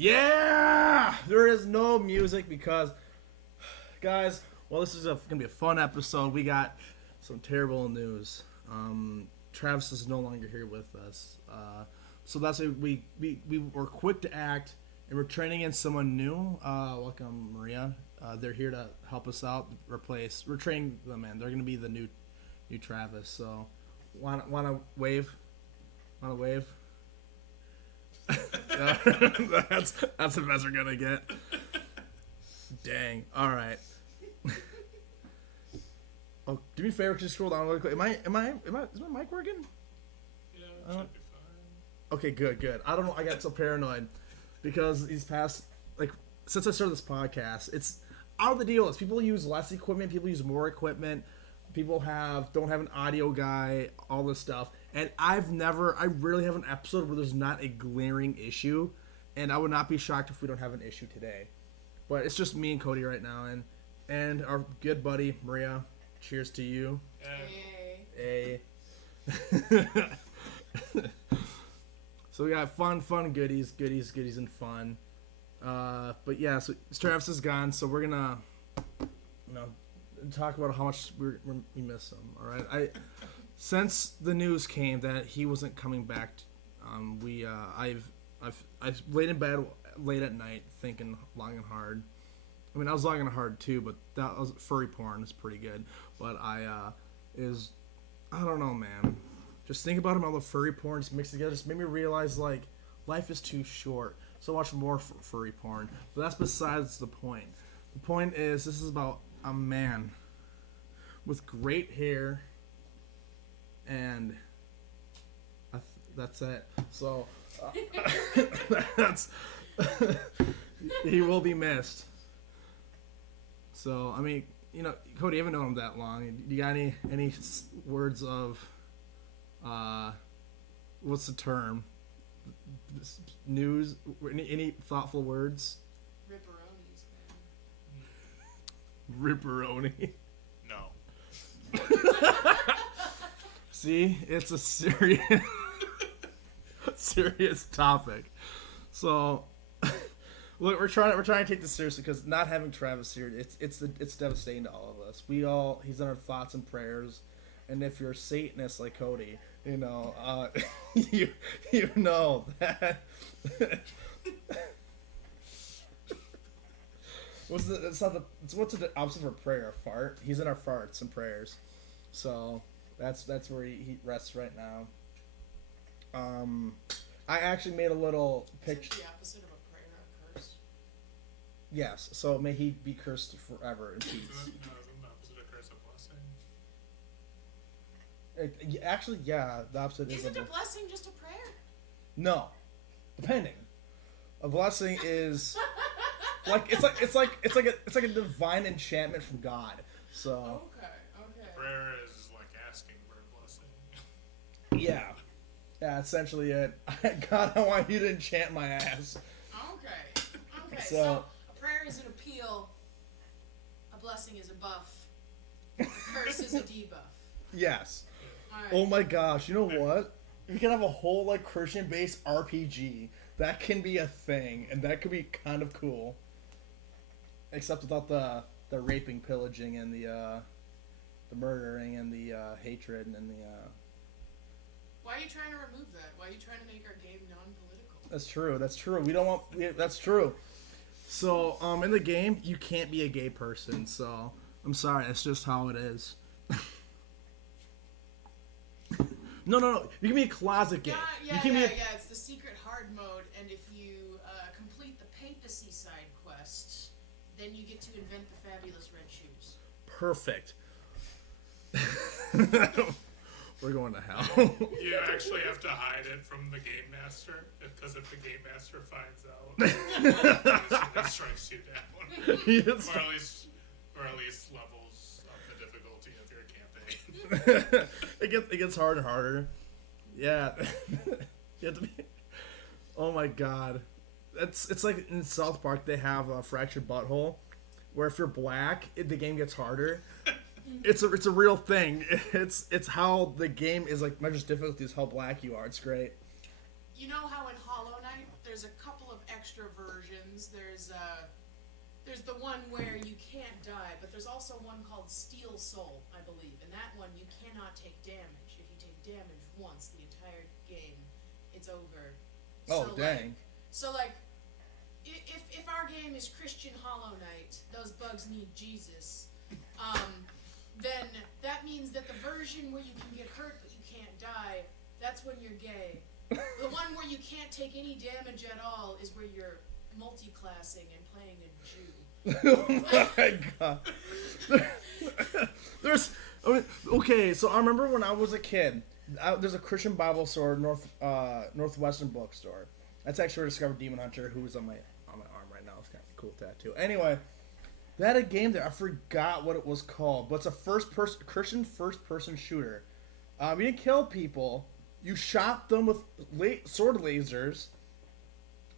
Yeah! There is no music because, guys, well, this is going to be a fun episode. We got some terrible news. Travis is no longer here with us. So that's why we were quick to act, and we're training in someone new. Welcome, Maria. They're here to help us out, we're training them in. They're going to be the new Travis. So, want to wave? Want to wave? that's the best we're gonna get. Dang. All right. Oh, do me a favor. Could you scroll down really quick? Is my mic working? Yeah, it should be fine. Okay, good. I don't know. I got so paranoid because these past since I started this podcast, it's out of the deal. It's people use less equipment. People use more equipment. People don't have an audio guy. All this stuff. And I rarely have an episode where there's not a glaring issue, and I would not be shocked if we don't have an issue today. But it's just me and Cody right now, and our good buddy Maria. Cheers to you. Hey. So we got fun goodies, and fun. But yeah, so Travis is gone, so we're gonna, talk about how much we miss him. All right, Since the news came that he wasn't coming back, I've laid in bed late at night thinking long and hard. I mean, I was long and hard too, but that was furry porn is pretty good. But I don't know, man. Just think about him, all the furry porn just mixed together, just made me realize life is too short. So much more furry porn. But that's besides the point. The point is this is about a man with great hair. And that's it. So that's he will be missed. So I mean, Cody, you haven't known him that long. Do you got any words of what's the term? News? Any thoughtful words? Ripperonis, man. Ripperoni. No. See, it's a serious topic. So, look, we're trying to take this seriously because not having Travis here, it's devastating to all of us. He's in our thoughts and prayers, and if you're a Satanist like Cody, you know that. What's the opposite for prayer? A fart. He's in our farts and prayers, so. That's where he rests right now. I actually made a little picture. The opposite of a prayer, a curse. Yes, so may he be cursed forever in peace. Isn't the opposite of curse a blessing? Actually, yeah, the opposite Isn't a blessing just a prayer? No, depending. A blessing is it's like a divine enchantment from God. So. Okay. Prayer is like asking for a blessing. Yeah, essentially it. God, I want you to enchant my ass. Okay. So a prayer is an appeal. A blessing is a buff. A curse is a debuff. Yes. All right. Oh my gosh, you know what? We can have a whole Christian-based RPG. That can be a thing, and that could be kind of cool. Except without the raping, pillaging, and the murdering, and the hatred, and the. Why are you trying to remove that? Why are you trying to make our game non-political? That's true. We don't want. That's true. So, in the game, you can't be a gay person. So, I'm sorry. That's just how it is. No. You can be a closet gay. Yeah. It's the secret hard mode, and if you complete the papacy side quest, then you get to invent the fabulous red shoes. Perfect. We're going to hell. You actually have to hide it from the game master, because if the game master finds out, it strikes you down. Yes. or at least levels up the difficulty of your campaign. It gets harder and harder. Yeah. You have to be. Oh my god. It's like in South Park they have a fractured butthole, where if you're black, the game gets harder. It's a real thing. It's how the game is measures difficulty is how black you are. It's great. You know how in Hollow Knight there's a couple of extra versions. There's the one where you can't die, but there's also one called Steel Soul, I believe. And that one, you cannot take damage. If you take damage once, the entire game, it's over. Oh, So, dang. If our game is Christian Hollow Knight, those bugs need Jesus, then that means that the version where you can get hurt but you can't die, that's when you're gay. The one where you can't take any damage at all is where you're multi-classing and playing a Jew. Oh my god. Okay, so I remember when I was a kid, there's a Christian Bible store, Northwestern bookstore. That's actually where I discovered Demon Hunter, who is on my arm right now. It's kind of a cool tattoo. Anyway, they had a game there. I forgot what it was called, but it's a Christian first-person shooter. You didn't kill people. You shot them with sword lasers,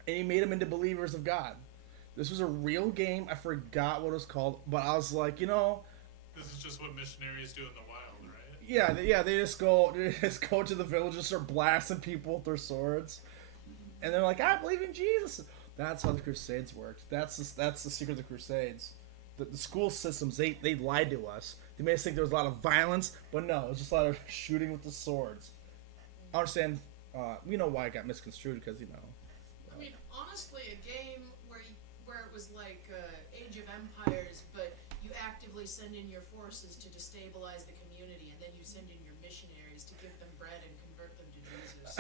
and you made them into believers of God. This was a real game. I forgot what it was called, but I was like, This is just what missionaries do in the wild, right? yeah. They just go to the villages, start blasting people with their swords, and they're like, I believe in Jesus. That's how the Crusades worked. That's the secret of the Crusades. The school systems, they lied to us. They made us think there was a lot of violence, but no, it was just a lot of shooting with the swords. I understand. We know why it got misconstrued because I mean, honestly, a game where it was like Age of Empires, but you actively send in your forces to destabilize the community, and then you send in your missionaries to give them bread and convert them to Jesus.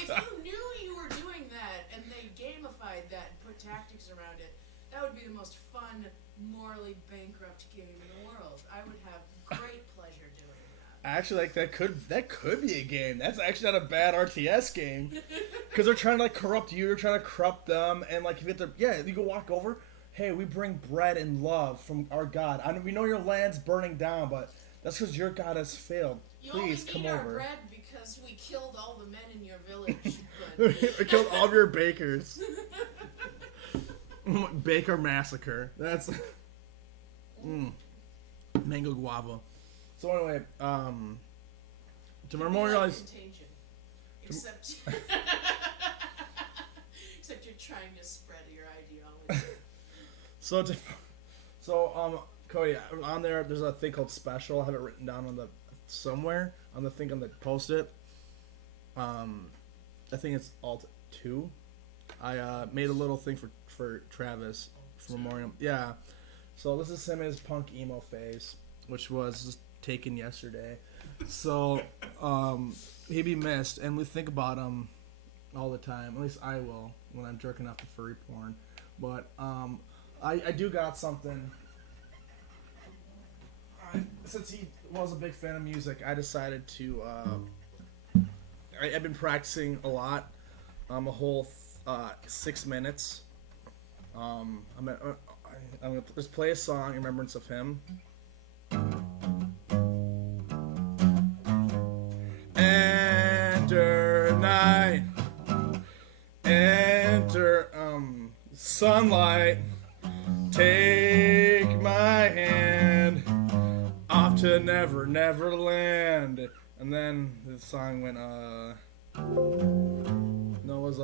If you knew you were doing that, and they gamified that and put tactics around it, that would be the most fun, morally bankrupt game in the world. I would have great pleasure doing that. Actually, like that could be a game. That's actually not a bad RTS game, because they're trying to corrupt you. They're trying to corrupt them, and if you get you go walk over. Hey, we bring bread and love from our God. We know your land's burning down, but that's because your God has failed. Please come You only need over. our bread because we killed all the men in your village. But We killed all of your bakers. Baker massacre. That's mango guava. So anyway, to memorialize. Contagion. Except you're trying to spread your ideology. Cody, on there's a thing called special. I have it written down somewhere on the thing on the post-it. I think it's Alt 2. I made a little thing for Travis for Memoriam. Yeah. So this is him in his punk emo phase, which was just taken yesterday. So he'd be missed, and we think about him all the time. At least I will when I'm jerking off to furry porn. But I do got something. Since he was a big fan of music, I decided to. I've been practicing a whole 6 minutes. I'm gonna just play a song in remembrance of him. Enter night, enter sunlight. Take my hand off to Never Never Land. And then the song went no, it was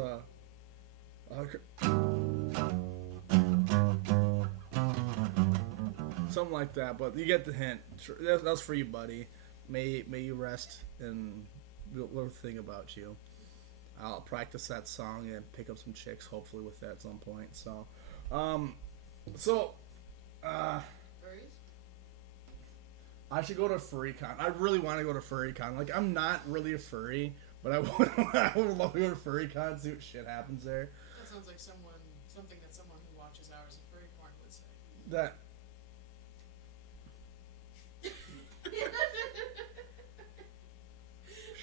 something like that, but you get the hint. That was for you, buddy. May you rest and we'll think about you. I'll practice that song and pick up some chicks hopefully with that at some point. So Furries? I should go to FurryCon. I really want to go to FurryCon. I'm not really a furry, but I would love to go to FurryCon and see what shit happens there. That sounds like something that someone who watches hours of furry porn would say. That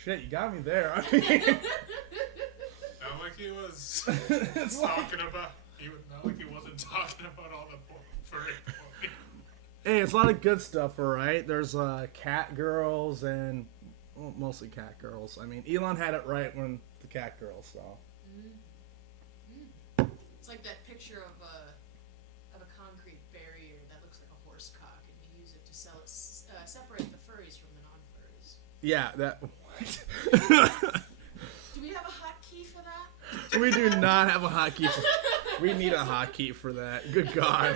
shit, you got me there. I mean, Not like he was it's like, talking about. Not like he wasn't talking about all the furry porn. hey, it's a lot of good stuff, all right. There's cat girls and mostly cat girls. I mean, Elon had it right when the cat girls. So It's like that picture of a concrete barrier that looks like a horse cock, and you use it to separate the furries from the non-furries. yeah, that. Do we have a hotkey for that? We do not have a hotkey. We need a hotkey for that. Good God.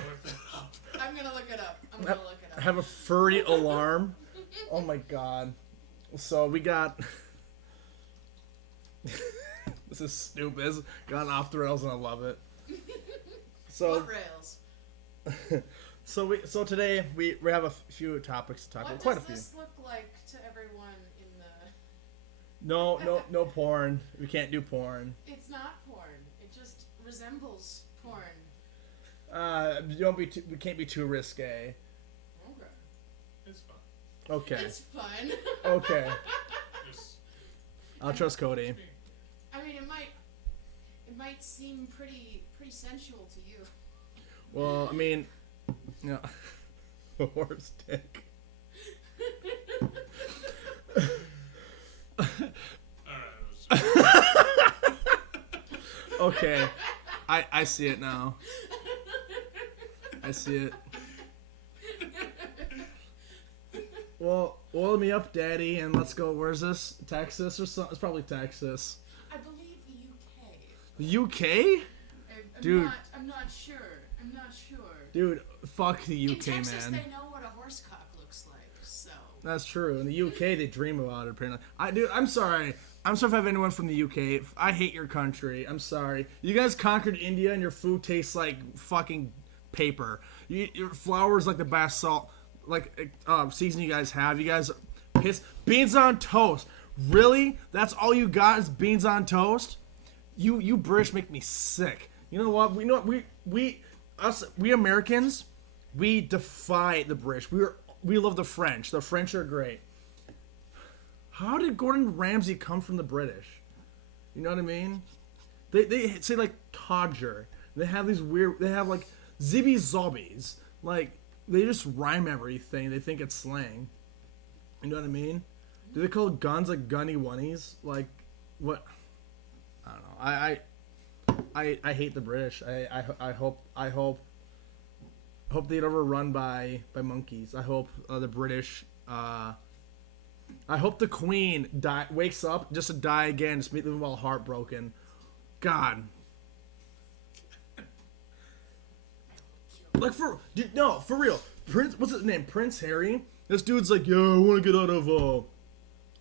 I'm gonna look it up. I have a furry alarm. Oh my God. So we got. This is stupid. It's gone off the rails and I love it. So. What rails? So today we have a few topics to talk about. What Quite a does few. this look like to everyone in the? No porn. We can't do porn. It's not porn. It just resembles porn. We can't be too risque. Okay. It's fun. Okay. It's fun. Okay. Just I'll trust Cody. me. I mean, it might seem pretty sensual to you. Well, I mean, you know, horse dick. Alright, Okay. I see it now. I see it. Well, oil me up, Daddy, and let's go. Where's this? Texas or something? It's probably Texas. I believe the UK. The UK? Dude. I'm not sure. Dude, fuck the UK, in Texas, man. they know what a horse cock looks like, so. That's true. In the UK, they dream about it, apparently. I'm sorry. I'm sorry if I have anyone from the UK. I hate your country. I'm sorry. You guys conquered India, and your food tastes like fucking paper. Your flour is like the best salt, season you guys have. You guys piss. Beans on toast. Really? That's all you got is beans on toast? You British make me sick. You know what? We Americans, we defy the British. We love the French. The French are great. How did Gordon Ramsay come from the British? You know what I mean? They say like Todger. They have these weird. They have like zibby zobbies. Like they just rhyme everything. They think it's slang. You know what I mean? Do they call guns like gunny oneies? Like what? I don't know. I hate the British. I hope they'd overrun by monkeys. I hope the British. I hope the Queen wakes up just to die again, just make them all heartbroken. God. Like for real. What's his name? Prince Harry. This dude's like, yeah, I want to get out of.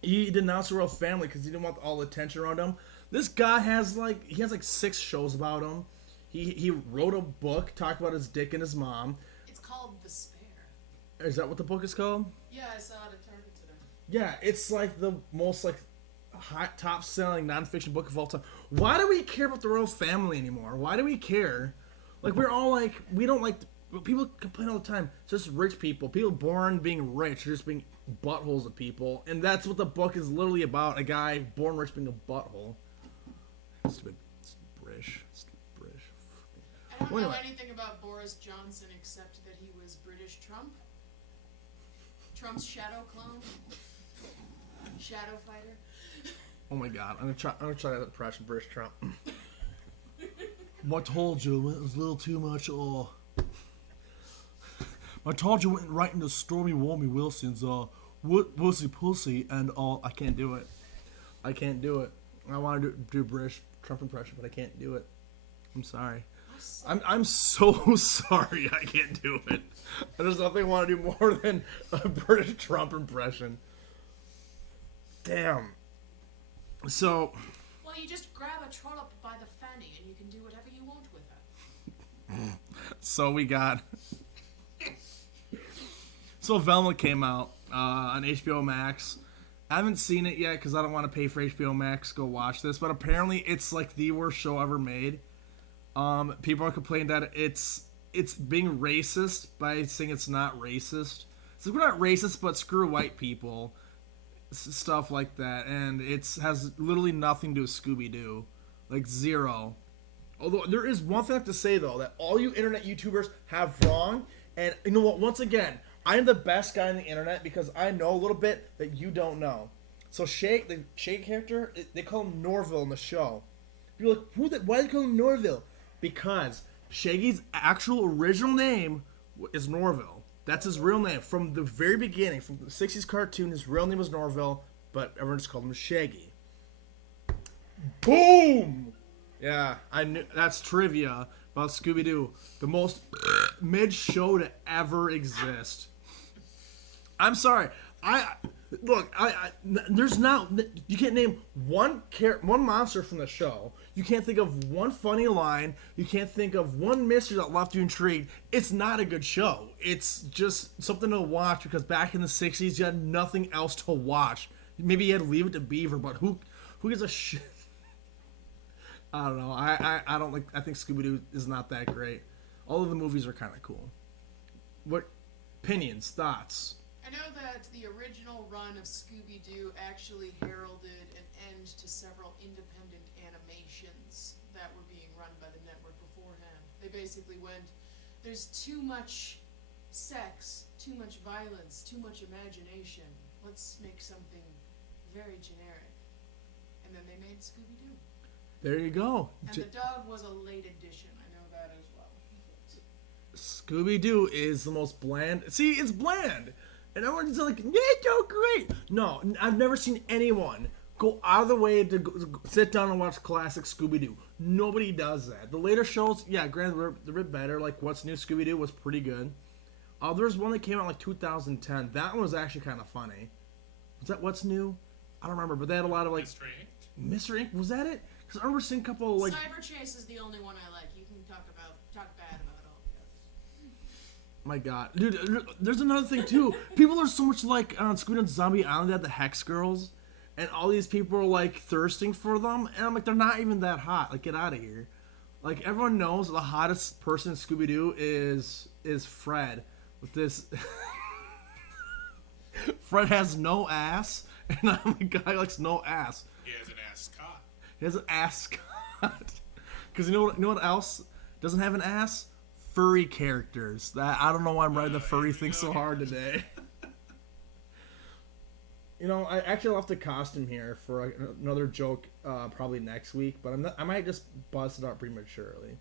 He denounced the royal family because he didn't want all the attention around him. This guy has like 6 shows about him. He wrote a book talking about his dick and his mom. It's called The Spare. Is that what the book is called? Yeah, I saw it at Target today. Yeah, it's like the most like hot top selling nonfiction book of all time. Why do we care about the royal family anymore? Why do we care? Like we're all like we don't like people complain all the time. It's just rich people born being rich, just being buttholes of people, and that's what the book is literally about. A guy born rich being a butthole. Stupid British. I don't Well, know anyway. anything about Boris Johnson except that he was British Trump. Trump's shadow clone. Shadow fighter. Oh my God, I'm gonna try that impression, British Trump. I told you it was a little too much. I told you went right into Stormy Wilson's wussy pussy and all. I can't do it. I want to do British Trump impression, but I can't do it. I'm sorry. I'm so sorry I can't do it. There's nothing I want to do more than a British Trump impression. Damn. So. Well, you just grab a trollop by the fanny and you can do whatever you want with it. So we got. So Velma came out on HBO Max. I haven't seen it yet because I don't want to pay for HBO Max to go watch this. But apparently it's like the worst show ever made. People are complaining that it's being racist by saying it's not racist. So we're not racist, but screw white people, stuff like that, and it has literally nothing to do with Scooby-Doo, like zero. Although there is one thing I have to say though, that all you internet YouTubers have wrong, and you know what? Once again, I am the best guy on the internet because I know a little bit that you don't know. So the Shaggy character, they call him Norville in the show. You're like, why do they call him Norville? Because Shaggy's actual original name is Norville. That's his real name. From the very beginning, from the 60s cartoon, his real name was Norville, but everyone just called him Shaggy. Boom! Yeah, I knew that's trivia about Scooby Doo, the most mid show to ever exist. I'm sorry, there's not you can't name one monster from the show. You can't think of one funny line. You can't think of one mystery that left you intrigued. It's not a good show. It's just something to watch because back in the '60s you had nothing else to watch. Maybe you had to Leave It to Beaver, but who gives a shit? I don't know. I don't like. I think Scooby Doo is not that great. All of the movies are kind of cool. What opinions, thoughts? I know that the original run of Scooby-Doo actually heralded an end to several independent animations that were being run by the network beforehand. They basically went, there's too much sex, too much violence, too much imagination. Let's make something very generic. And then they made Scooby-Doo. There you go. And the dog was a late addition. I know that as well. Scooby Doo is the most bland. See, it's bland. And everyone's like, yeah, it's so great. No, I've never seen anyone go out of the way to sit down and watch classic Scooby Doo. Nobody does that. The later shows, yeah, granted, they're a bit better. Like, What's New Scooby Doo was pretty good. There's one that came out like 2010. That one was actually kind of funny. Was that What's New? I don't remember, but they had a lot of like. Mr. Inc. Was that it? Because I remember seeing a couple of like. Cyber Chase is the only one I like. You can talk bad about all the others. My God, dude, there's another thing too. People are so much like on Scooby Doo Zombie Island. They had the Hex Girls, and all these people are like thirsting for them, and I'm like, they're not even that hot. Like, get out of here. Like, everyone knows the hottest person in Scooby Doo is Fred. With this, Fred has no ass, and I'm a guy who likes no ass. He has an ascot. He has an ascot. Because you know what else doesn't have an ass? Furry characters. That I don't know why I'm writing the furry thing so hard today. You know, I actually left a costume here for another joke probably next week, but I might just bust it out prematurely.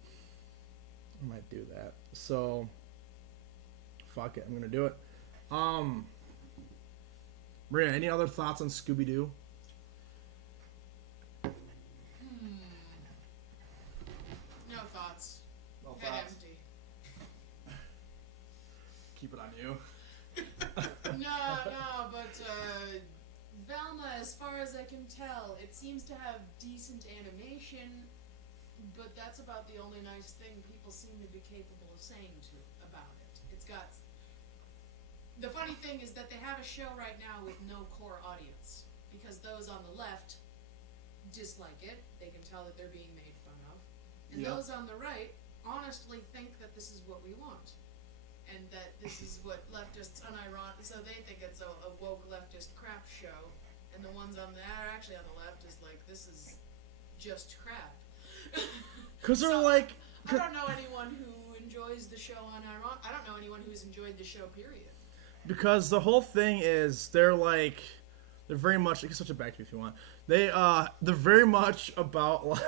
I might do that. So, fuck it, I'm gonna do it. Maria, any other thoughts on Scooby Doo? No thoughts. No Head thoughts. empty. Keep it on you. No, but Velma, as far as I can tell, it seems to have decent animation, but that's about the only nice thing people seem to be capable of saying about it. It's got. The funny thing is that they have a show right now with no core audience, because those on the left dislike it. They can tell that they're being made fun of. And Yep. those on the right honestly think that this is what we want. And that this is what leftists unironic, so they think it's a woke leftist crap show, and the ones on that are actually on the left is like, this is just crap. Because they're So, like, I don't know anyone who enjoys the show unironic. I don't know anyone who's enjoyed the show, period. because the whole thing is they're very much. You can switch it back to me if you want. They're very much about.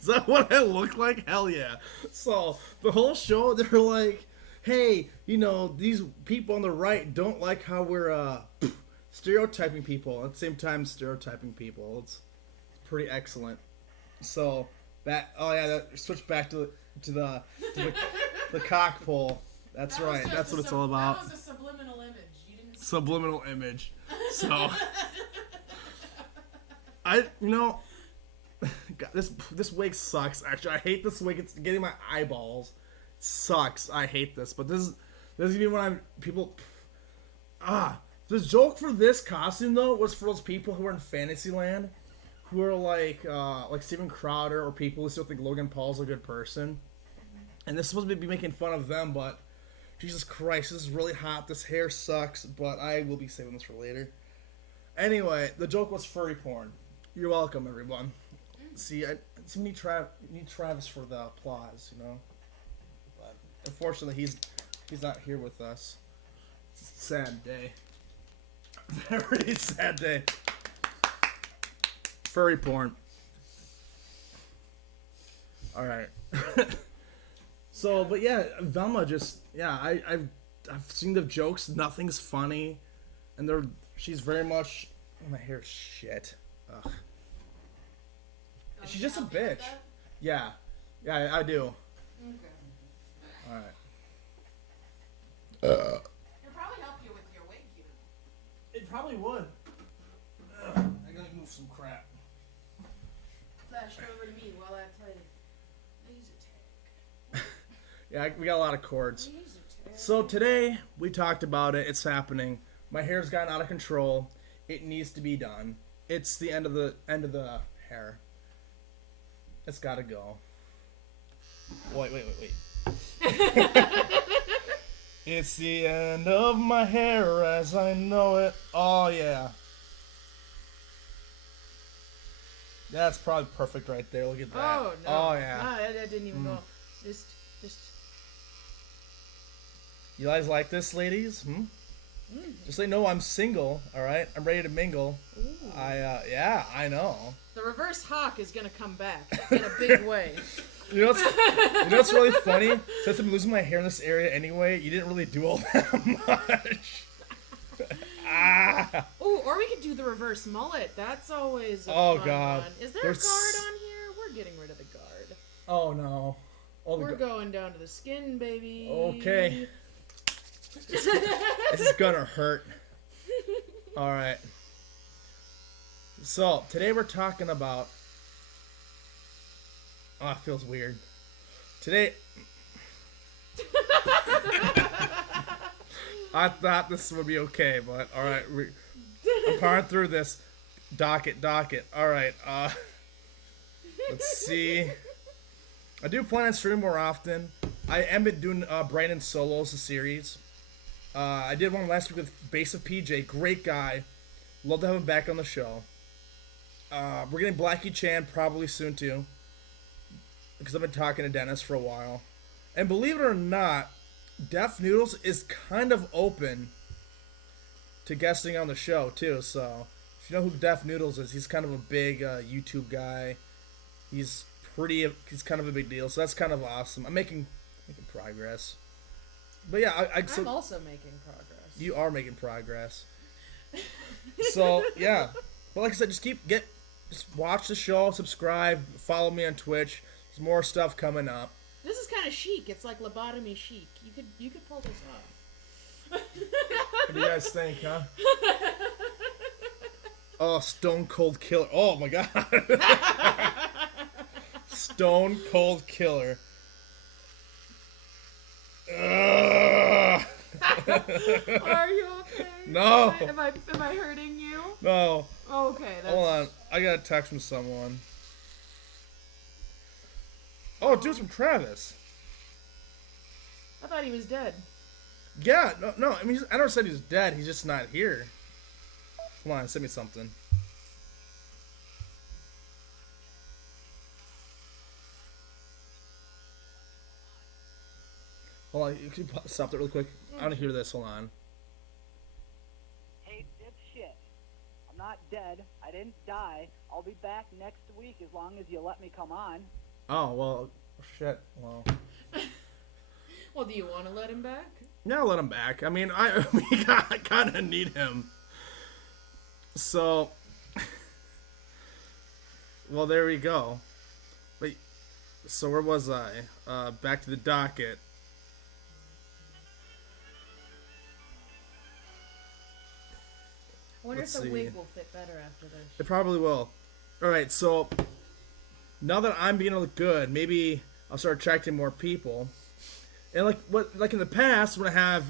Is that what I look like? Hell yeah. So the whole show, they're like, hey, you know, these people on the right don't like how we're stereotyping people. At the same time, stereotyping people. It's pretty excellent. So switch back to the cock pole. That's That was right. just That's a what it's sub- all about. That was a subliminal image. You didn't. Subliminal image. So God, this wig sucks. Actually, I hate this wig. It's getting my eyeballs. It sucks. I hate this. But this is even when the joke for this costume though was for those people who are in Fantasyland, who are like Steven Crowder or people who still think Logan Paul's a good person, and this is supposed to be making fun of them, but. Jesus Christ, this is really hot. This hair sucks, but I will be saving this for later. Anyway, the joke was furry porn. You're welcome, everyone. See, we need Travis for the applause, you know. But unfortunately, he's not here with us. It's a sad day. Very sad day. Furry porn. All right. So, but yeah, Velma I've seen the jokes. Nothing's funny, and she's very much. Oh, my hair's shit. Ugh. She's just a happy with bitch. that? Yeah. Yeah, I do. Okay. All right. It'll probably help you with your weight gain. It probably would. I gotta move some crap. Flash over to me while I play laser tag. Yeah, we got a lot of cords. Laser tag. So today we talked about it. It's happening. My hair's gotten out of control. It needs to be done. It's the end of the hair. It's gotta go. Wait. It's the end of my hair as I know it. Oh yeah. That's probably perfect right there. Look at that. Oh no! Oh yeah. No, that didn't even go. Just. You guys like this, ladies? Just so you know, I'm single. All right, I'm ready to mingle. Ooh. Yeah, I know. The reverse hawk is gonna come back in a big way. You know what's really funny? Since I'm losing my hair in this area anyway, you didn't really do all that much. Oh, or we could do the reverse mullet. That's always a Oh, fun God. one. Is there There's- a guard on here? We're getting rid of the guard. Oh no. Oh, We're going down to the skin, baby. Okay. This is gonna hurt. All right. So today we're talking about. Oh, it feels weird. Today. I thought this would be okay, but all right, I'm powering through this. Docket. All right. Let's see. I do plan on streaming more often. I am been doing Brandon Solos, a series. I did one last week with Base of PJ. Great guy. Love to have him back on the show. We're getting Blackie Chan probably soon too. Because I've been talking to Dennis for a while. And believe it or not, Def Noodles is kind of open to guesting on the show too. So if you know who Def Noodles is, he's kind of a big YouTube guy. He's kind of a big deal. So that's kind of awesome. I'm making progress. But yeah, I'm also making progress. you are making progress. So yeah, but like I said, just watch the show, subscribe, follow me on Twitch. There's more stuff coming up. This is kind of chic. It's like lobotomy chic. You could pull this off. What do you guys think, huh? Oh, Stone Cold Killer. Oh my god. Stone Cold Killer. Ugh. Are you okay? No. Am I hurting you? No. Okay. That's... Hold on. I got a text from someone. Oh, dude's from Travis. I thought he was dead. Yeah, no. I mean, I never said he was dead. He's just not here. Come on, send me something. Hold on, can you stop that real quick? I want to hear this. Hold on. Hey, dipshit. I'm not dead. I didn't die. I'll be back next week as long as you let me come on. Oh, well, shit. Well, Well, do you want to let him back? yeah, I'll let him back. I mean, we kind of need him. So, well, there we go. Wait, so where was I? Back to the docket. I wonder Let's if the see. wig will fit better after this. It probably will. Alright, so now that I'm beginning to look good, maybe I'll start attracting more people. And like in the past, when I have,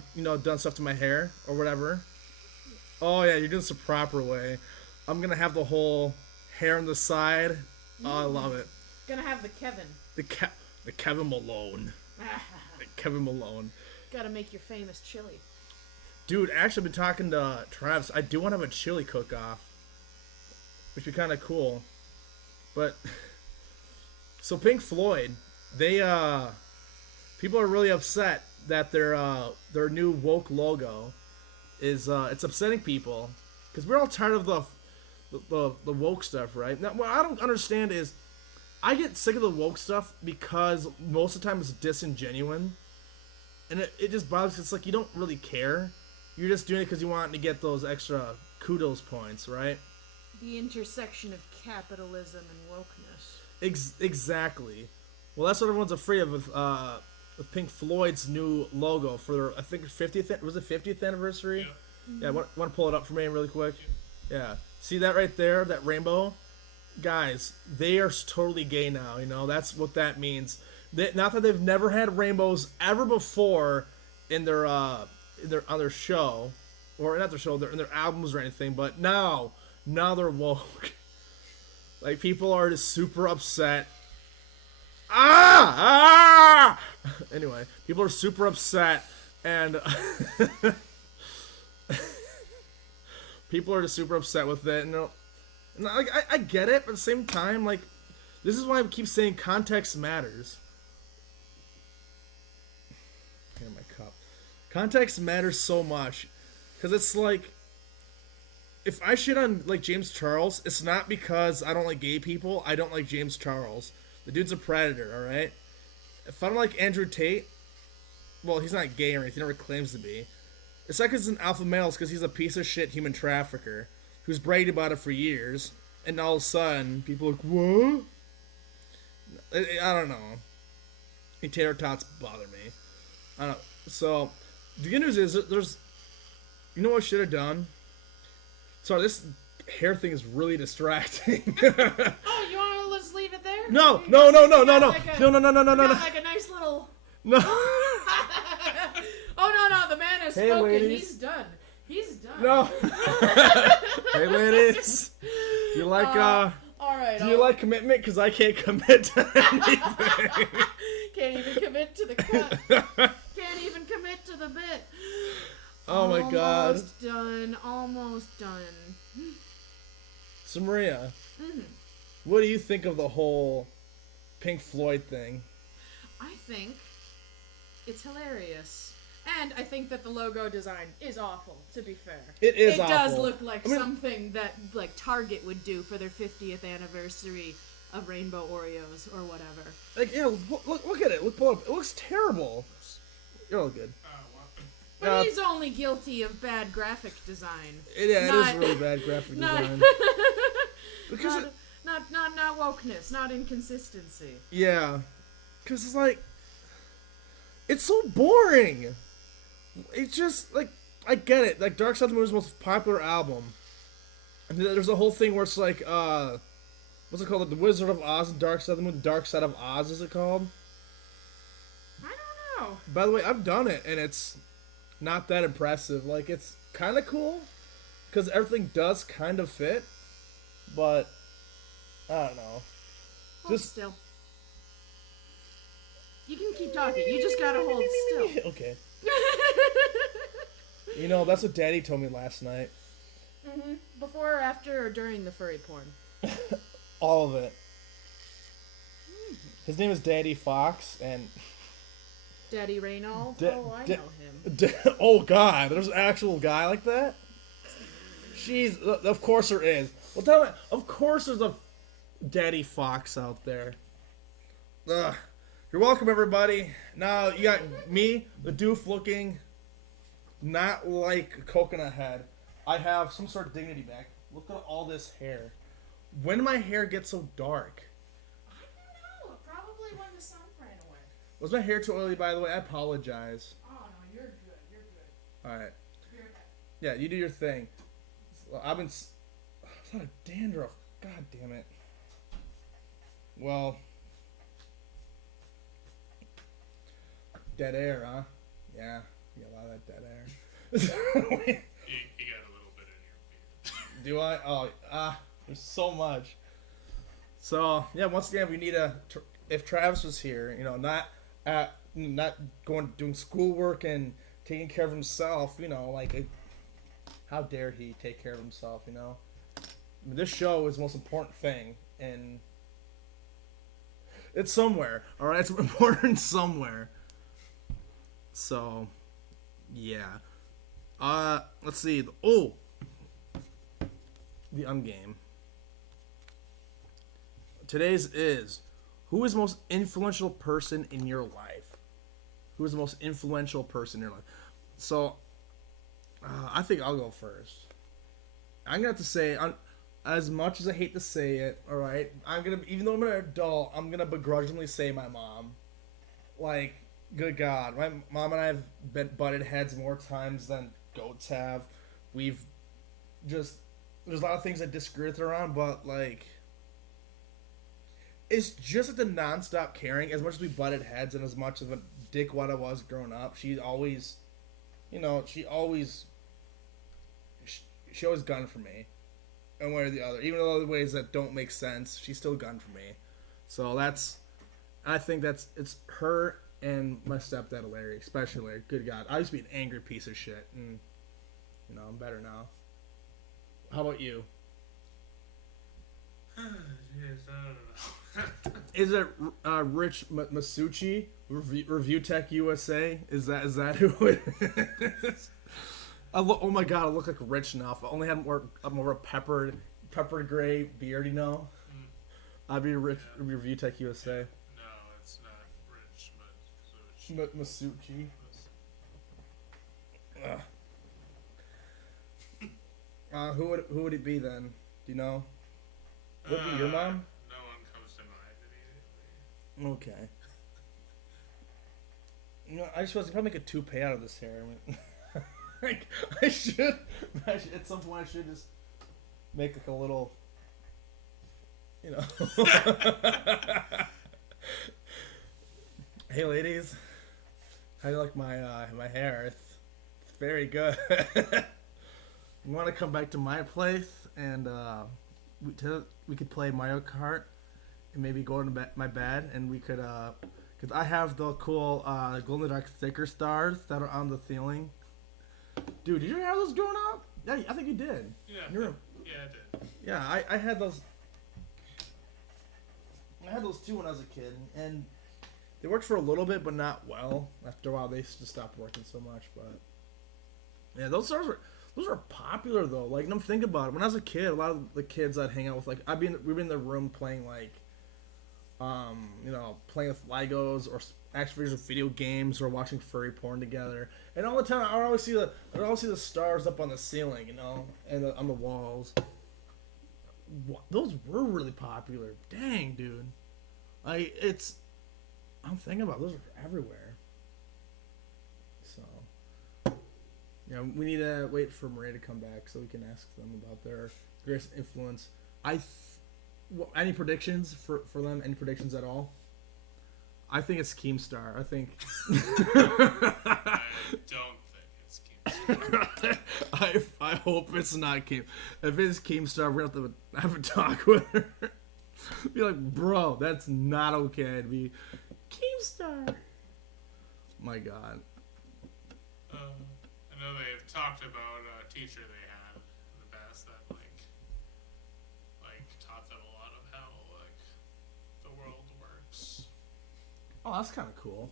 done stuff to my hair or whatever. Oh yeah, you're doing this the proper way. I'm gonna have the whole hair on the side. Oh, I love it. Gonna have the Kevin. The Kevin Malone. The Kevin Malone. Gotta make your famous chili. Dude, actually, I've been talking to Travis. I do want to have a chili cook-off, which would be kind of cool. But so Pink Floyd, they people are really upset that their new woke logo is it's upsetting people because we're all tired of the woke stuff, right? Now, what I don't understand is I get sick of the woke stuff because most of the time it's disingenuine, and it just bothers. It's like you don't really care. You're just doing it because you want to get those extra kudos points, right? The intersection of capitalism and wokeness. Exactly. Well, that's what everyone's afraid of with Pink Floyd's new logo for their, I think 50th, was it 50th anniversary? Yeah, want to pull it up for me really quick? Yeah. See that right there, that rainbow? Guys, they are totally gay now, you know? That's what that means. Not that they've never had rainbows ever before in their on their show, or not their show, in their albums or anything, but now they're woke. Like, people are just super upset. Anyway, people are super upset, and people are just super upset with it. And, like, I get it, but at the same time, like, this is why I keep saying context matters. Here, my cup. Context matters so much, because it's like, if I shit on, like, James Charles, it's not because I don't like gay people. I don't like James Charles. The dude's a predator, alright? If I don't like Andrew Tate, well, he's not gay or anything. He never claims to be. It's not because he's an alpha male. It's because he's a piece of shit human trafficker who's bragged about it for years. And all of a sudden, people are like, what? I don't know. Tater tots bother me. I don't know. So, the good news is, there's... You know what I should have done? Sorry, this hair thing is really distracting. Oh, you want to just leave it there? No. Like a nice little. No. Oh no, the man has Hey, spoken. ladies. He's done. He's done. No. Hey, ladies. Do you like All right. Do you like commitment? Because I can't commit to anything. Can't even commit to the cut. Can't even commit to the bit. Oh my god. Almost done. So Maria, what do you think of the whole Pink Floyd thing? I think it's hilarious. And I think that the logo design is awful, to be fair. It is It awful. does look like I mean- something that, like, Target would do for their 50th anniversary of Rainbow Oreos or whatever. Like, yeah, look at it. Pull it up. It looks terrible. You're all good. But he's only guilty of bad graphic design. It is Not- really bad graphic Not, design. Because not wokeness, not inconsistency. yeah, because it's like, it's so boring. It's just like, I get it. Like, Dark Side of the Moon is the most popular album, and there's a whole thing where it's like, what's it called? The Wizard of Oz and Dark Side of the Moon. Dark Side of Oz is it called? I don't know. By the way, I've done it, and it's not that impressive. Like, it's kind of cool, because everything does kind of fit, but I don't know. Hold Just still. You can keep talking. You just gotta hold still. Okay. You know, that's what Daddy told me last night. Before, after, or during the furry porn? All of it. His name is Daddy Fox, and Daddy Reynolds? Da- Oh, I da- know him. oh God, there's an actual guy like that? Jeez, of course there is. Well, tell me, of course there's a Daddy Fox out there. Ugh. You're welcome, everybody. Now you got me, the doof, looking not like a coconut head. I have some sort of dignity back. Look at all this hair. When did my hair get so dark? I don't know. Probably when the sun ran away. Was my hair too oily, by the way? I apologize. Oh, no, you're good. You're good. Alright. Be right back. Yeah, you do your thing. I've been... It's not a dandruff. God damn it. Well... Dead air, huh? Yeah. You got a lot of that dead air. You got a little bit in your beard. Do I? Oh, there's so much. So, yeah, once again, we need if Travis was here, you know, not doing schoolwork and taking care of himself, you know, like, how dare he take care of himself, you know? I mean, this show is the most important thing, and it's somewhere, alright? It's important somewhere. So, yeah. Let's see. Oh! The game. Today's is, who is the most influential person in your life? Who is the most influential person in your life? So, I think I'll go first. I'm gonna have to say, as much as I hate to say it, all right, I'm gonna, even though I'm an adult, I'm gonna begrudgingly say my mom. Like, good God, my mom and I have butted heads more times than goats have. We've just, there's a lot of things I disagree with her on, but like, it's just like the nonstop caring. As much as we butted heads, and as much of a dickwad I was growing up, she always, she always gunned for me, one way or the other. Even though the ways that don't make sense, she still gunned for me. So I think it's her and my stepdad Larry, especially Larry. Good God, I used to be an angry piece of shit, and I'm better now. How about you? Jeez, I don't know. Is it Rich Masucci, Review Tech USA? Is that who it is? Oh my God, I look like Rich now. If I only had more of a peppered gray beard, I'd be Rich, Review Tech USA. No, it's not Rich Masucci. Who would it be then? Do you know? Would it be your mom? No one comes to mind immediately. Okay. I just was probably make a toupee out of this hair. Like, I should at some point. I should just make like a little, Hey ladies, how do you like my hair? It's very good. You want to come back to my place and we could play Mario Kart and maybe go into my bed and we could because I have the cool glow in the dark sticker stars that are on the ceiling. Dude, did you have those growing up? Yeah, I think you did. Yeah. You're, Yeah, I did. yeah, I had those. I had those too when I was a kid, and they worked for a little bit, but not well. After a while, they just stopped working so much. But yeah, those are popular though. Like, I'm thinking about it. When I was a kid, a lot of the kids I'd hang out with, like, we'd be in the room playing like, playing with Legos or action figures of video games or watching furry porn together. And all the time, I'd always see the stars up on the ceiling, and on the walls. Those were really popular. Dang, dude. I'm thinking about it, those are everywhere. So, we need to wait for Maria to come back so we can ask them about their greatest influence. Any predictions for them? Any predictions at all? I think it's Keemstar. I think. I don't think it's Keemstar. I hope it's not Keem. If it's Keemstar, we're gonna have to talk with her. Be like, bro, that's not okay. To be Keemstar. My God. I know they've talked about a teacher they had in the past that like taught them a lot of how the world works. Oh, that's kind of cool.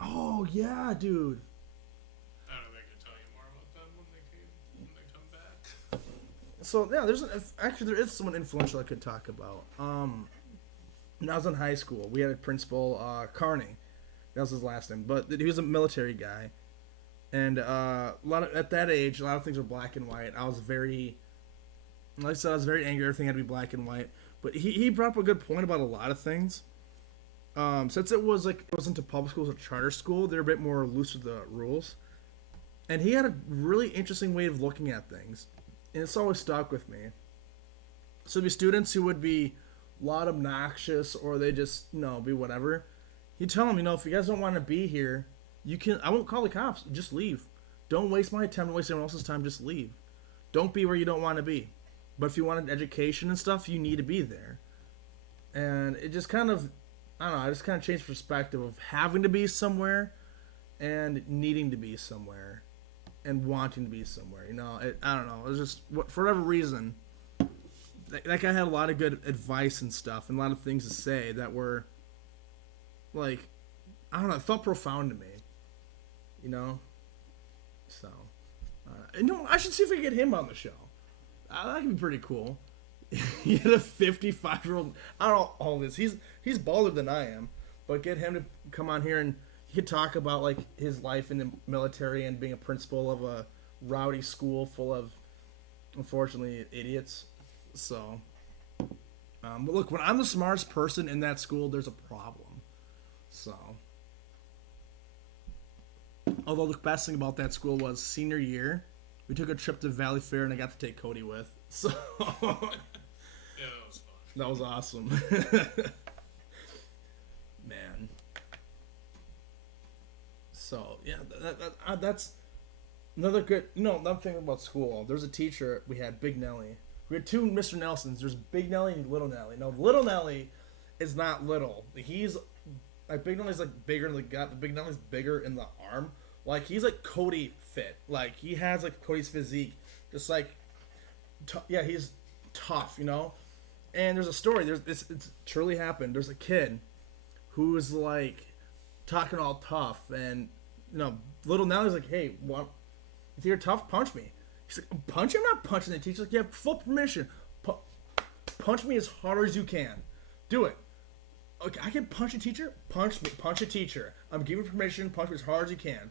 Oh yeah, dude. I don't know if they can tell you more about them when they come back. So yeah, there is someone influential I could talk about. When I was in high school, we had a principal, Carney. That was his last name, but he was a military guy, and at that age, a lot of things were black and white. Like I said, I was very angry. Everything had to be black and white. But he brought up a good point about a lot of things. Since it wasn't a public school, it was a charter school, they're a bit more loose with the rules. And he had a really interesting way of looking at things. And it's always stuck with me. So there'd be students who would be a lot obnoxious or they just, be whatever. He'd tell them, if you guys don't want to be here, I won't call the cops. Just leave. Don't waste my time, don't waste anyone else's time, just leave. Don't be where you don't want to be. But if you wanted education and stuff, you need to be there. And it just kind of, I don't know, I just kind of changed perspective of having to be somewhere and needing to be somewhere and wanting to be somewhere. I don't know. It was just, for whatever reason, that guy had a lot of good advice and stuff and a lot of things to say that were, like, I don't know, it felt profound to me. So, I should see if we can get him on the show. That could be pretty cool. He had a 55-year-old. I don't know all this. He's balder than I am, but get him to come on here and he could talk about like his life in the military and being a principal of a rowdy school full of, unfortunately, idiots. So, but look, when I'm the smartest person in that school, there's a problem. So, although the best thing about that school was senior year, we took a trip to Valley Fair and I got to take Cody with. So, Yeah, that was fun. that was awesome. Man. So, yeah, that's another good, another thing about school. There's a teacher, we had Big Nelly. We had two Mr. Nelsons. There's Big Nelly and Little Nelly. No, Little Nelly is not little. He's, like, Big Nelly's, like, bigger in the gut, but Big Nelly's bigger in the arm. Like, he's, like, Cody fit. Like, he has, like, Cody's physique. Just, like, yeah, he's tough, And there's a story. It's truly happened. There's a kid who is, like, talking all tough, and Little Nelly's like, "Hey, if you're tough, punch me." He's like, "Punch him?" "Not punching." The teacher's like, "You have full permission. Punch me as hard as you can. Do it." "Okay, I can punch a teacher." "Punch me. Punch a teacher. I'm giving you permission. Punch me as hard as you can."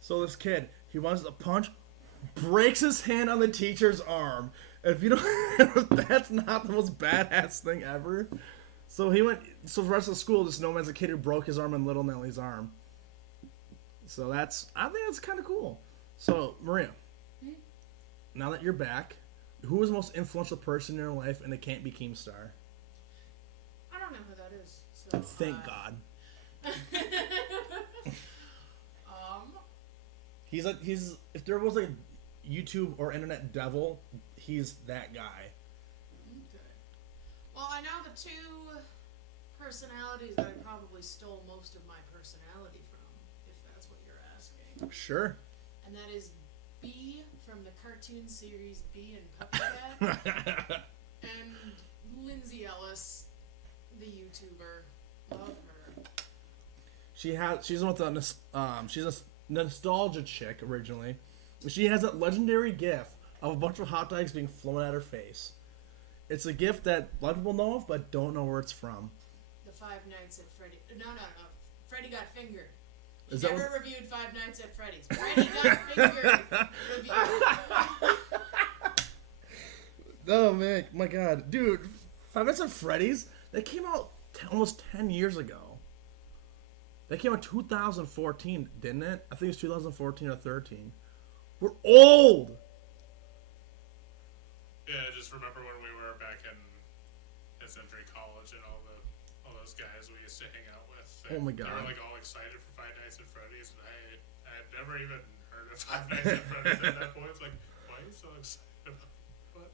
So this kid, he wants to punch, breaks his hand on the teacher's arm. If you don't, that's not the most badass thing ever. So so the rest of the school just know him as a kid who broke his arm on Little Nelly's arm. So I think that's kind of cool. So, Maria, now that you're back, who was the most influential person in your life, and it can't be Keemstar? I don't know who that is. So, Thank God. He's if there was like a YouTube or internet devil, he's that guy. Okay. Well, I know the two personalities that I probably stole most of my personality from, if that's what you're asking. Sure. And that is Bee from the cartoon series Bee and Puppycat, and Lindsay Ellis, the YouTuber. Love her. She's with she's a nostalgia chick originally. She has that legendary gif of a bunch of hot dogs being flown at her face. It's a gif that a lot of people know of, but don't know where it's from. The Five Nights at Freddy. No. Freddy Got Fingered. Is She that never reviewed Five Nights at Freddy's. Freddy Got Fingered review. Oh man, my God, dude! Five Nights at Freddy's, that came out almost 10 years ago. That came out 2014, didn't it? I think it was 2014 or 13. We're old. Yeah, I just remember when we were back in Century College and all those guys we used to hang out with. Oh my They God. were like all excited for Five Nights at Freddy's, and I had never even heard of Five Nights at Freddy's at that point. It's like, why are you so excited about what?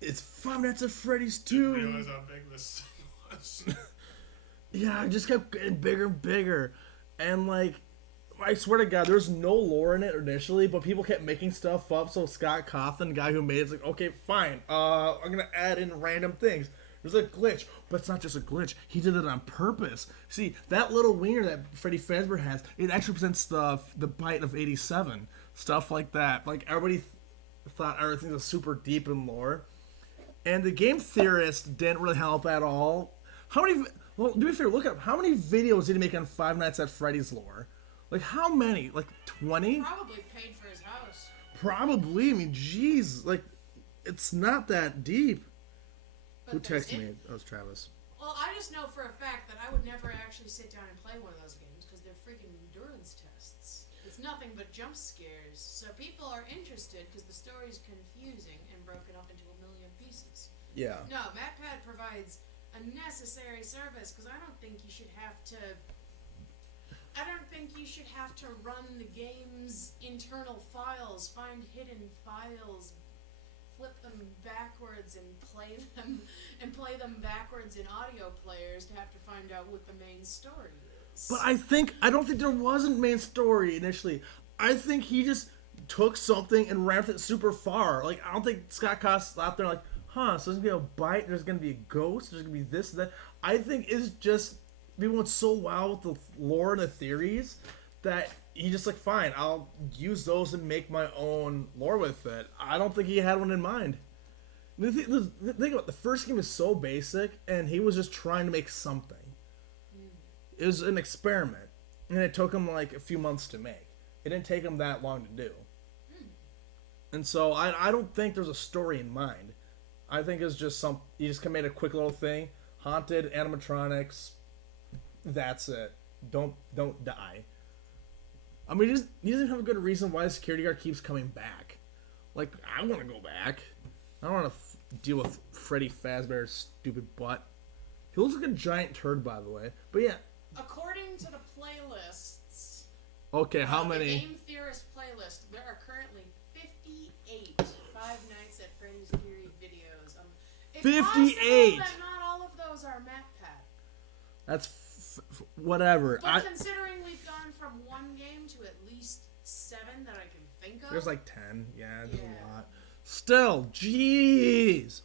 It's Five Nights at Freddy's Didn't 2. realize how big this thing was. Yeah, it just kept getting bigger and bigger. And, like, I swear to God, there's no lore in it initially, but people kept making stuff up, so Scott Cawthon, the guy who made it's like, okay, fine, I'm gonna add in random things. There's a glitch, but it's not just a glitch. He did it on purpose. See, that little wiener that Freddy Fazbear has, it actually presents the bite of 87. Stuff like that. Like, everybody thought everything was super deep in lore. And the game theorist didn't really help at all. Well, do me a favor, look up how many videos did he make on Five Nights at Freddy's lore? Like, how many? Like, 20? Probably paid for his house. Probably. I mean, jeez. Like, it's not that deep. But Who there's texted me? That was Travis. Well, I just know for a fact that I would never actually sit down and play one of those games because they're freaking endurance tests. It's nothing but jump scares. So people are interested because the story's confusing and broken up into a million pieces. Yeah. No, MatPat provides a necessary service because I don't think you should have to run the game's internal files, find hidden files, flip them backwards and play them backwards in audio players to have to find out what the main story is. But I don't think there wasn't main story initially. I think he just took something and ran with it super far. Like, I don't think Scott Cawthon's out there like, so there's gonna be a bite, there's gonna be a ghost, there's gonna be this and that. I think it's just people went so wild with the lore and the theories that he just like, fine, I'll use those and make my own lore with it. I don't think he had one in mind. I mean, think about it, the first game is so basic, and he was just trying to make something. It was an experiment, and it took him like a few months to make. It didn't take him that long to do. And so I don't think there's a story in mind. I think it's just you just made a quick little thing. Haunted animatronics. That's it. Don't die. I mean, he doesn't have a good reason why the security guard keeps coming back. Like, I want to go back. I don't want to deal with Freddy Fazbear's stupid butt. He looks like a giant turd, by the way. But yeah. According to the playlists, Okay, how the many? Game Theorist playlist, there are currently 58 Five Nights at Freddy's Fury videos. It's 58! possible that not all of those are MatPat. That's whatever. But considering we've gone from one game to at least 7 that I can think of. There's like 10. Yeah, there's Yeah. a lot. Still, jeez.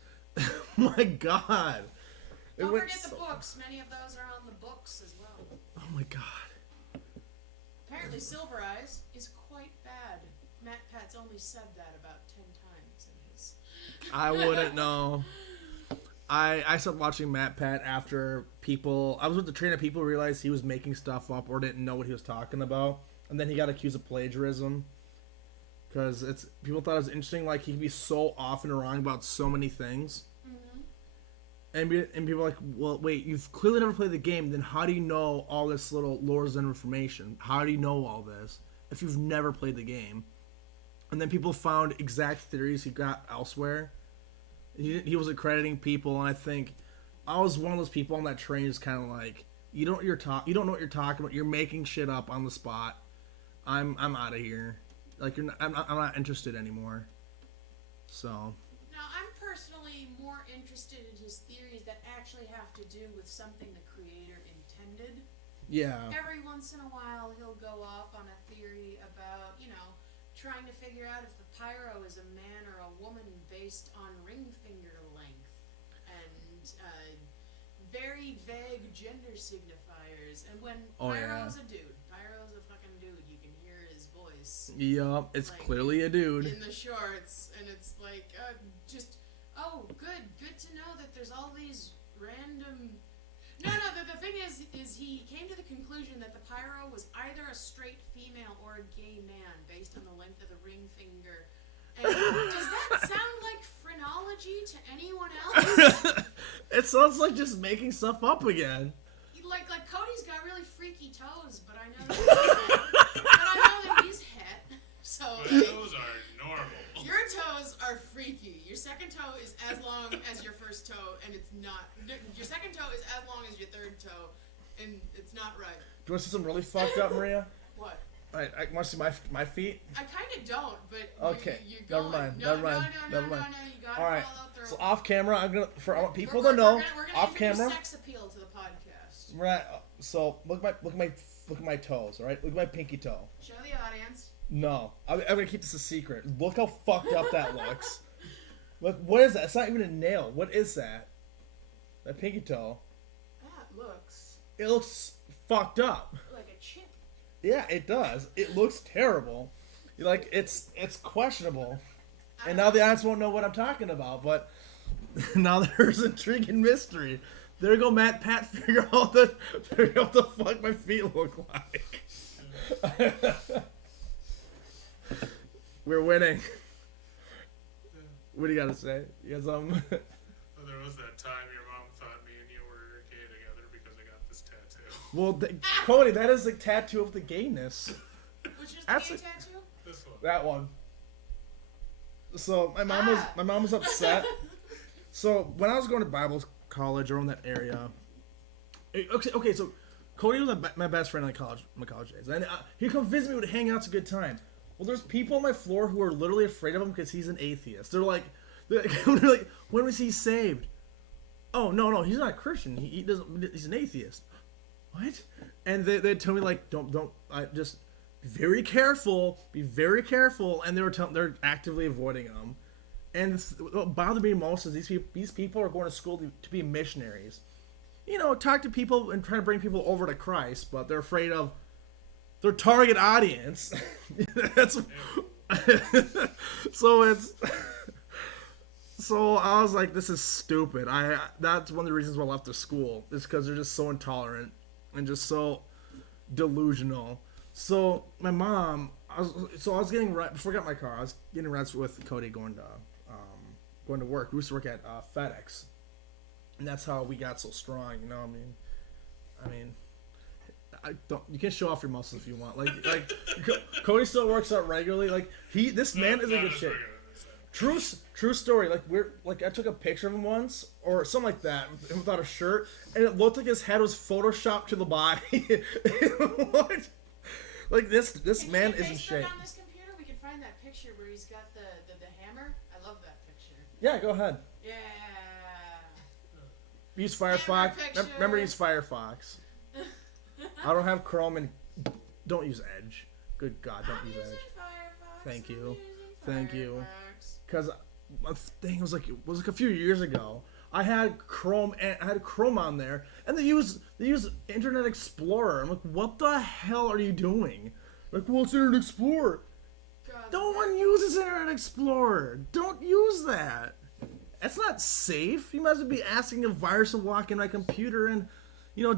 My God. Don't went forget the so- books. Many of those are on the books as well. Oh my God. Apparently, Silver Eyes is quite bad. MatPat's only said that about 10 times in his. I wouldn't know. I stopped watching MatPat after I was with the train of people who realized he was making stuff up or didn't know what he was talking about, and then he got accused of plagiarism because people thought it was interesting. Like, he could be so off and wrong about so many things, and people were like, well, wait, you've clearly never played the game. Then how do you know all this little lores and information? How do you know all this if you've never played the game? And then people found exact theories he got elsewhere. He was accrediting people, and I think I was one of those people on that train. Is kind of like, you don't know what you're talking about. You're making shit up on the spot. I'm out of here. Like, I'm not interested anymore. So. Now, I'm personally more interested in his theories that actually have to do with something the creator intended. Yeah. Every once in a while, he'll go off on a theory about, trying to figure out if the pyro is a man or a woman based on ring finger length and very vague gender signifiers. And when Pyro's a dude, Pyro's a fucking dude, you can hear his voice Yup, it's Like, clearly a dude. in the shorts, and it's like good to know that there's all these random. No, the thing is he came to the conclusion that the pyro was either a straight female or a gay man based on the length of the ring finger. And does that sound like phrenology to anyone else? It sounds like just making stuff up again. Like Cody's got really freaky toes, but I know that he's het. So My toes are normal. your toes are freaky. Your second toe is as long as your first toe, and it's not. Your second toe is as long as your third toe, and it's not right. Do you want to see something really fucked up, Maria? What? Alright, I want to see my feet. I kind of don't, but Okay, you're never going. mind, No, never mind, no, never mind. you gotta Alright, follow through. so off camera, I want people We're to know. we're gonna Off introduce camera, sex appeal to the podcast. right? So look at my toes. All right, look at my pinky toe. Show the audience. No, I'm gonna keep this a secret. Look how fucked up that looks. Look, what is that? It's not even a nail. What is that? That pinky toe. That looks It looks fucked up. like a chip. Yeah, it does. It looks terrible. Like, it's questionable. And now the audience won't know what I'm talking about, but now there's intriguing mystery. There you go, MatPat. Figure out what the fuck my feet look like. We're winning. What do you gotta say? You got something? Well, there was that time your mom thought me and you were gay together because I got this tattoo. Well, Cody, that is the tattoo of the gayness. Which is the That's gay a- tattoo? This one. That one. So my mom was upset. So when I was going to Bible college around that area, okay, so Cody was my best friend in my college days, and he'd come visit me, would hang out, it's a good time. Well, there's people on my floor who are literally afraid of him because he's an atheist. They're like, when was he saved? Oh no, he's not a Christian. He doesn't. He's an atheist. What? And they tell me like, don't. Just be very careful. Be very careful. And they're actively avoiding him. And what bothered me most is these people are going to school to be missionaries. Talk to people and try to bring people over to Christ, but they're afraid of their target audience. That's so I was like, this is stupid. That's one of the reasons why I left the school, is because they're just so intolerant and just so delusional. So my mom, I was getting right before I got my car. I was getting rides with Cody going to going to work. We used to work at FedEx, and that's how we got so strong. You know, I mean, I don't. You can show off your muscles if you want. Like Cody still works out regularly. Like this man is a good shape. True story. Like I took a picture of him once or something like that, him without a shirt, and it looked like his head was photoshopped to the body. What? Like this man is in shape. On this computer, we can find that picture where he's got the hammer. I love that picture. Yeah, go ahead. Yeah. Use Firefox. Picture. Remember to use Firefox. I don't have Chrome and don't use Edge. Good God, don't I'm use using Edge. Firefox. Thank I'm you. using Thank you. Firefox. Because my thing was like a few years ago. I had Chrome on there, and they use Internet Explorer. I'm like, what the hell are you doing? Like, well, it's Internet Explorer. God, No one uses Internet Explorer. Don't use that. That's not safe. You might as well be asking a virus to walk in my computer and,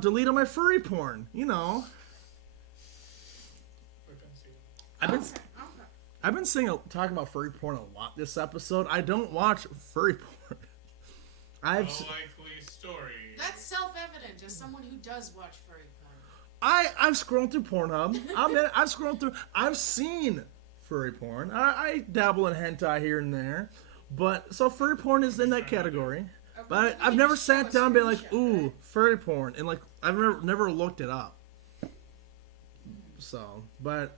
delete all my furry porn. I've been talking about furry porn a lot this episode. I don't watch furry porn. A likely story. That's self-evident as someone who does watch furry porn. I've scrolled through Pornhub. I've scrolled through. I've seen furry porn. I dabble in hentai here and there, but so furry porn is in that category. But I've never sat down and been like, ooh, furry porn, and like I've never looked it up. So, but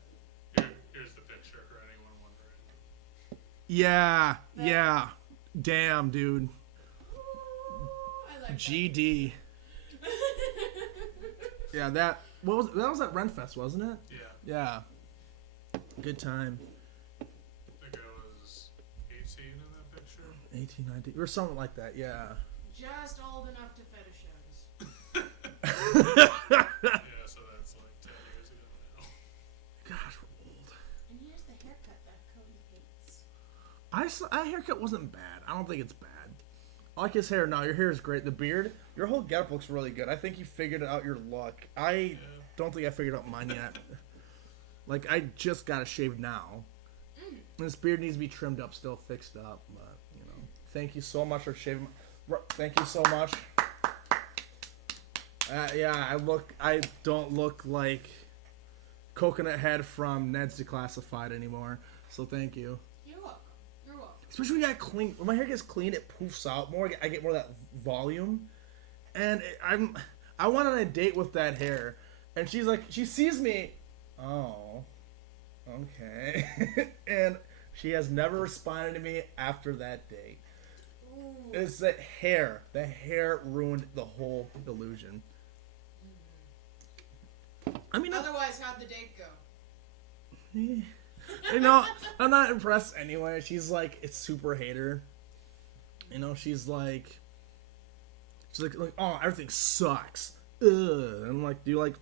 Here's the picture for anyone wondering. yeah, damn, dude, I like GD. Yeah, that was at Renfest, wasn't it? Yeah. Yeah, good time. I think I was 18 in that picture. 18, 19, or something like that. Yeah. Just old enough to fetishize. Yeah, so that's like 10 years ago now. Gosh, we're old. And here's the haircut that Cody hates. That haircut wasn't bad. I don't think it's bad. I like his hair now. Your hair is great. The beard, your whole getup looks really good. I think you figured out your look. I don't think I figured out mine yet. Like, I just got it shaved now. And this beard needs to be trimmed up, still fixed up. But, thank you so much for shaving. Thank you so much. Yeah, I don't look like Coconut Head from Ned's Declassified anymore. So thank you. You're welcome. You're welcome. Especially when you got clean. When my hair gets clean, it poofs out more. I get more of that volume. And I went on a date with that hair, and she's like, she sees me. Oh, okay. And she has never responded to me after that date. Ooh. It's the hair. The hair ruined the whole illusion. I mean, Otherwise, how'd the date go? I'm not impressed anyway. She's like, it's super hater. She's like, oh, everything sucks. Ugh. And I'm like, do you like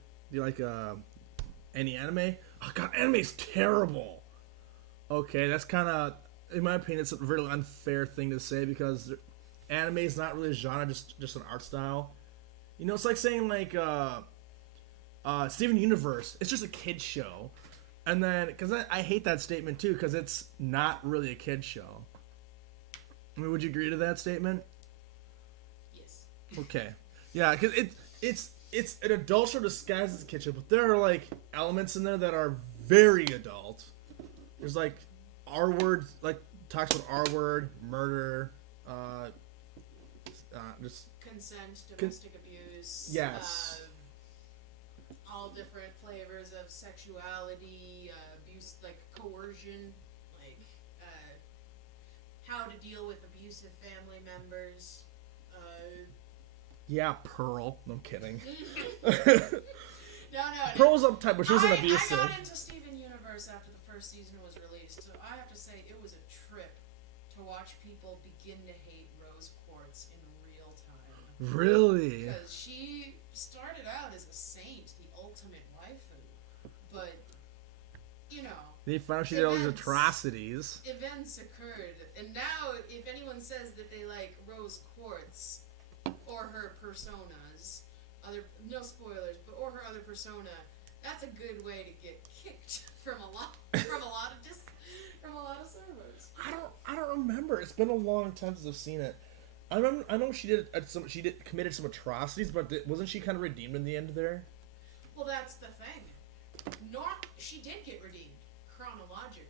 any anime? Oh god, anime's terrible. Okay, that's kind of, in my opinion, it's a really unfair thing to say because anime is not really a genre, just an art style. It's like saying like Steven Universe. It's just a kid's show. And then, because I hate that statement too, because it's not really a kid's show. I mean, would you agree to that statement? Yes. Okay. Yeah, because it's an adult show disguised as a kid show, but there are like elements in there that are very adult. There's like R word, like talks about R word, murder, just Consent, domestic abuse. Yes. All different flavors of sexuality, abuse, like coercion, like how to deal with abusive family members. yeah, Pearl. No, I'm kidding. No. Pearl's uptight, but she wasn't I abusive. got into Steven Universe after the first season was released, so I have to say it was a trip to watch people begin to hate Rose Quartz in real time. Really? Because she started out as a saint, the ultimate waifu, but Then you find out she did all these Events. atrocities. events occurred, and now if anyone says that they like Rose Quartz or her personas, no spoilers, but or her other persona, that's a good way to get kicked from a lot of from a lot of servers. I don't remember. It's been a long time since I've seen it. I know she did committed some atrocities, but wasn't she kind of redeemed in the end there? Well, that's the thing. She did get redeemed chronologically.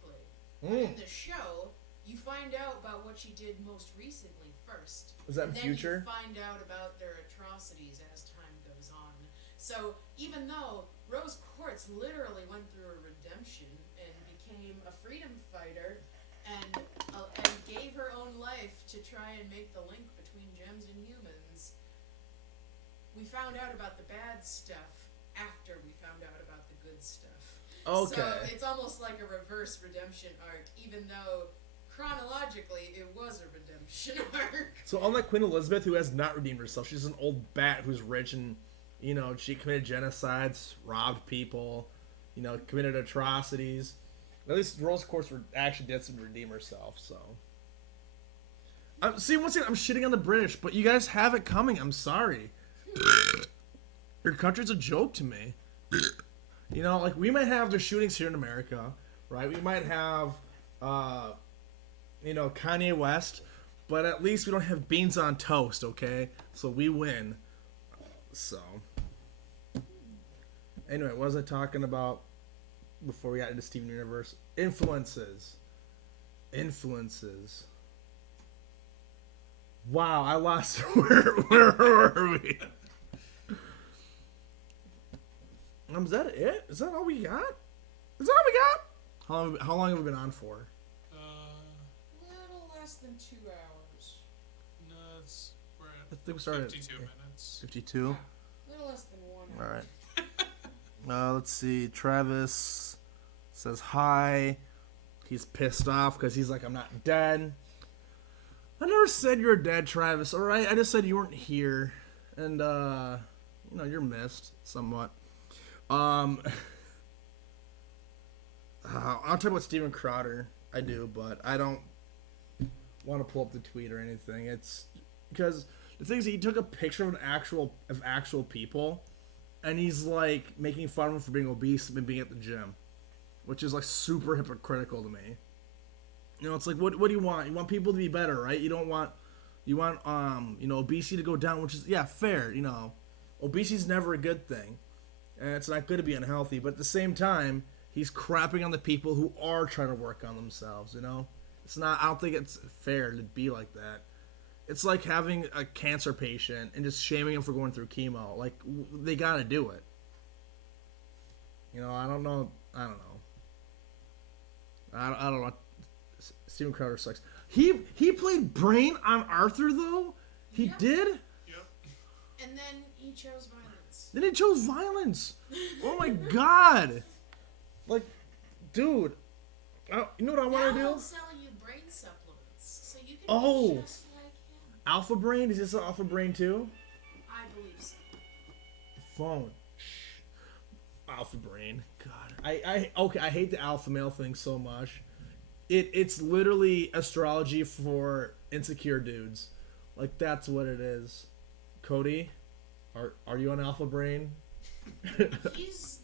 But Mm. in the show, you find out about what she did most recently first. Is that in And then future? you find out about their atrocities as time goes on. So even though Rose Quartz literally went through a redemption and became a freedom fighter and gave her own life to try and make the link between gems and humans, we found out about the bad stuff after we found out about the good stuff. Okay. So it's almost like a reverse redemption arc, even though chronologically it was a redemption arc. So unlike Queen Elizabeth, who has not redeemed herself, she's an old bat who's rich and, she committed genocides, robbed people, committed atrocities. At least Rose Quartz actually did some redeem herself, so. See, once again, I'm shitting on the British, but you guys have it coming. I'm sorry. Your country's a joke to me. We might have the shootings here in America, right? We might have, Kanye West, but at least we don't have beans on toast, okay? So we win. So. Anyway, what was I talking about before we got into Steven Universe? Influences. Wow, I lost. Where were we? Is that it? Is that all we got? Is that all we got? How long have we been on for? Little less than 2 hours. No, we're I at think we started 52 minutes. 52. Little less than 1 hour. All right. Let's see. Travis says hi. He's pissed off because he's like, I'm not dead. I never said you're dead, Travis. All right. I just said you weren't here, and you're missed somewhat. I'll talk about Steven Crowder. I do, but I don't want to pull up the tweet or anything. It's because the thing is, he took a picture of actual people, and he's like making fun of him for being obese and being at the gym, which is like super hypocritical to me. It's like, what do you want? You want people to be better, right? You want obesity to go down, which is fair. Obesity's never a good thing, and it's not good to be unhealthy. But at the same time, he's crapping on the people who are trying to work on themselves. It's not. I don't think it's fair to be like that. It's like having a cancer patient and just shaming them for going through chemo. Like, they gotta do it. I don't know. I don't know. Steven Crowder sucks. He played Brain on Arthur, though? He Yep. did? Yep. And then he chose violence. Then he chose violence. Oh my god. Like, dude. You know what I want Now to he'll do? sell you brain supplements, so you can Oh. be just like him. Alpha Brain? Is this Alpha Brain too? I believe so. Phone. Alpha Brain. God. I hate the alpha male thing so much. It's literally astrology for insecure dudes. Like, that's what it is. Cody, are you on Alpha Brain? He's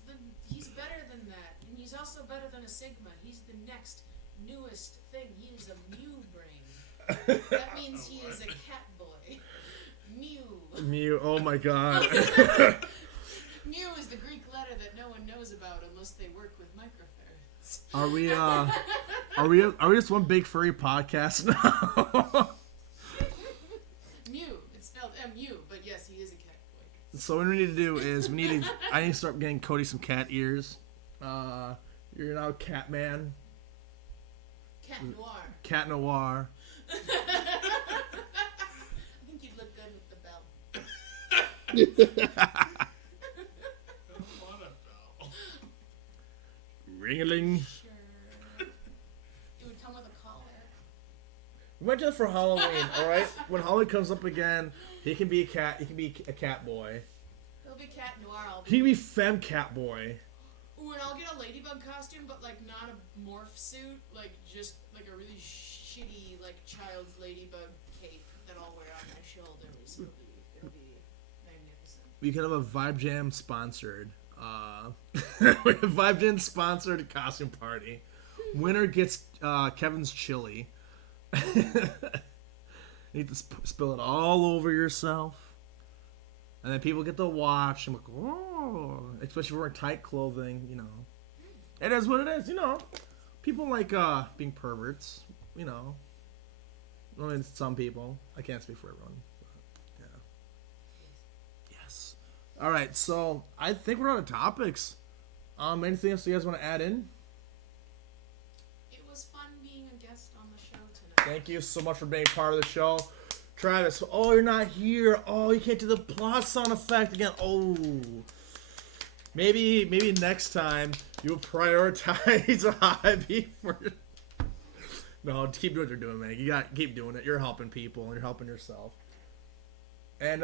better than that, and he's also better than a Sigma. He's the next newest thing. He is a Mew brain. That means he is a cat boy. Mew. Mew. Oh my god. Mew is the Greek letter that no one knows about unless they work with microfarads. Are we just one big furry podcast now? Mew. It's spelled M-U, but yes, he is a cat boy. So what we need to do is I need to start getting Cody some cat ears. You're now Cat Man. Cat noir. Cat Noir. I think you'd look good with the bell. I don't want a bell. Ring-a-ling. Sure. It would come with a collar. We might do it for Halloween, alright? When Halloween comes up again, he can be a cat. He can be a cat boy. He'll be cat noir. He can be femme cat boy. Ooh, and I'll get a ladybug costume, but like not a morph suit, like just like a really shitty like child's ladybug cape that I'll wear on my shoulders. It'll be magnificent. We could have a Vibe Jam sponsored. Vibe Jam sponsored costume party Winner gets Kevin's chili. You need to spill it all over yourself. And then people get to watch and look, oh, especially if you're wearing tight clothing, you know. It is what it is, you know. People like being perverts, you know. I mean, some people. I can't speak for everyone. But, yeah. Yes. All right, so I think we're out of topics. Anything else you guys want to add in? It was fun being a guest on the show tonight. Thank you so much for being part of the show. Travis, oh, you're not here. Oh, you can't do the plus sound effect again. Oh. Maybe next time you'll prioritize a hobby for... No, keep doing what you're doing, man. You got keep doing it. You're helping people and you're helping yourself. And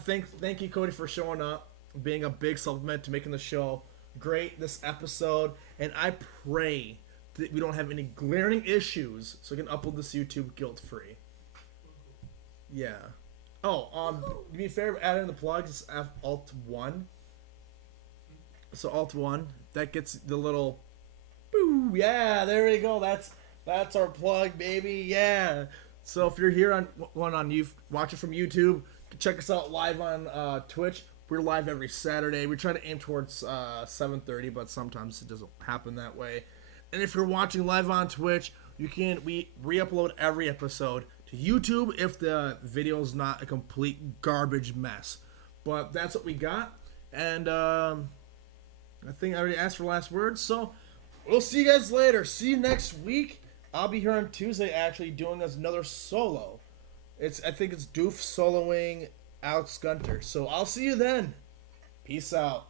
thank you, Cody, for showing up, being a big supplement to making the show great this episode. And I pray that we don't have any glaring issues so we can upload this to YouTube guilt-free. Yeah. Oh, do me a favor, add in the plugs. Alt 1. So Alt 1, that gets the little boo. Yeah, there we go. That's our plug, baby. Yeah. So if you're here on you watch it from YouTube, check us out live on Twitch. We're live every Saturday. We try to aim towards 7:30, but sometimes it doesn't happen that way. And if you're watching live on Twitch, we re-upload every episode to YouTube if the video is not a complete garbage mess. But that's what we got. And I think I already asked for last words. So we'll see you guys later. See you next week. I'll be here on Tuesday actually doing another solo. I think it's Doof soloing Alex Gunter. So I'll see you then. Peace out.